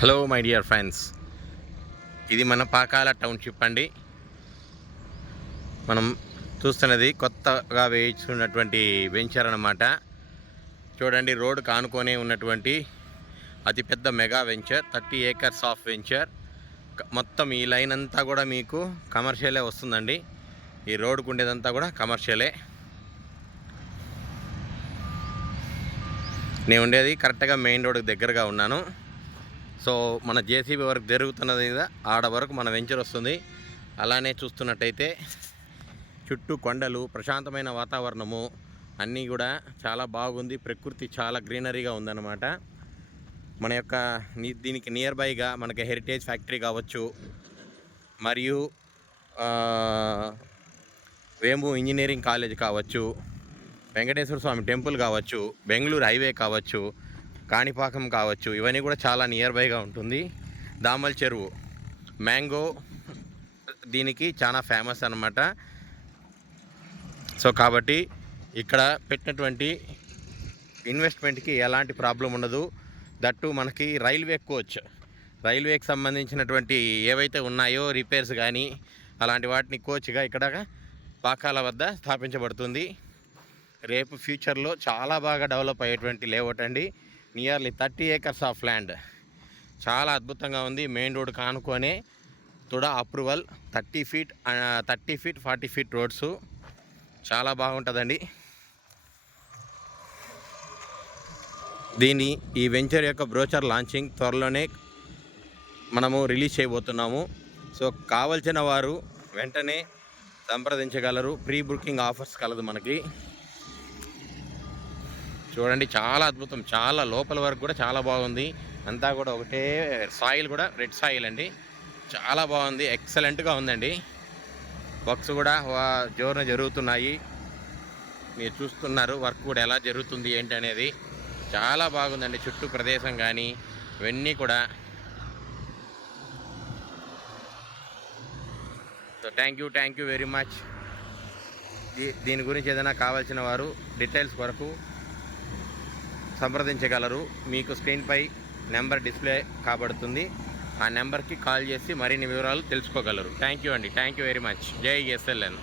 Hello my dear friends, ఇది మన Pakala township అండి. మనం చూస్తున్నది కొత్తగా వేయించుకున్నటువంటి వెంచర్ అన్నమాట. చూడండి, రోడ్ కానుకొనే ఉన్నటువంటి అతిపెద్ద mega venture, 30 acres of venture. మొత్తం ఈ లైన్ అంతా కూడా మీకు కమర్షియలే వస్తుందండి. ఈ రోడ్కు ఉండేదంతా కూడా కమర్షియలే. నేను ఉండేది కరెక్ట్గా మెయిన్ రోడ్కి దగ్గరగా ఉన్నాను. సో మన జేసీబీ వర్క్ జరుగుతున్నది కదా, ఆడ వరకు మన వెంచర్ వస్తుంది. అలానే చూస్తున్నట్టయితే చుట్టూ కొండలు, ప్రశాంతమైన వాతావరణము అన్నీ కూడా చాలా బాగుంది. ప్రకృతి చాలా గ్రీనరీగా ఉందన్నమాట. మన యొక్క దీనికి నియర్ బైగా మనకి హెరిటేజ్ ఫ్యాక్టరీ కావచ్చు, మరియు వేము ఇంజనీరింగ్ కాలేజ్ కావచ్చు, వెంకటేశ్వర స్వామి టెంపుల్ కావచ్చు, బెంగళూరు హైవే కావచ్చు, కాణిపాకం కావచ్చు, ఇవన్నీ కూడా చాలా నియర్ బైగా ఉంటుంది. దామల్ చెరువు మ్యాంగో దీనికి చాలా ఫేమస్ అన్నమాట. సో కాబట్టి ఇక్కడ పెట్టినటువంటి ఇన్వెస్ట్మెంట్కి ఎలాంటి ప్రాబ్లం ఉండదు. దట్టు మనకి రైల్వేకి సంబంధించినటువంటి ఏవైతే ఉన్నాయో రిపేర్స్ కానీ అలాంటి వాటిని కోచ్గా ఇక్కడ పాకాల వద్ద స్థాపించబడుతుంది. రేపు ఫ్యూచర్లో చాలా బాగా డెవలప్ అయ్యేటువంటి లేఅవుట్ అండి. Nearly 30 acres of land. చాలా అద్భుతంగా ఉంది. మెయిన్ రోడ్ కానుకొనే TUDA approval, 30 feet 40 feet roads. చాలా బాగుంటుందండి. ఈ వెంచర్ యొక్క బ్రోచర్ లాంచింగ్ త్వరలోనే మనము రిలీజ్ చేయబోతున్నాము. సో కావలసిన వారు వెంటనే సంప్రదించగలరు. ప్రీ బుకింగ్ ఆఫర్స్ కలదు మనకి. చూడండి, చాలా అద్భుతం. చాలా లోపల వరకు కూడా చాలా బాగుంది. అంతా కూడా ఒకటే సాయిల్, కూడా రెడ్ సాయిల్ అండి. చాలా బాగుంది, ఎక్సలెంట్గా ఉందండి. వర్క్స్ కూడా జోరున జరుగుతున్నాయి. మీరు చూస్తున్నారు వర్క్ కూడా ఎలా జరుగుతుంది ఏంటి అనేది. చాలా బాగుందండి. చుట్టూ ప్రదేశం కానీ ఇవన్నీ కూడా. So thank you very much. దీని గురించి ఏదైనా కావాల్సిన వారు డీటెయిల్స్ కొరకు సంప్రదించగలరు. మీకు స్క్రీన్పై నెంబర్ డిస్ప్లే కాబడుతుంది. ఆ నెంబర్కి కాల్ చేసి మరిన్ని వివరాలు తెలుసుకోగలరు. థ్యాంక్ యూ అండి. Thank you very much. జై ఎస్ఎల్ఎన్.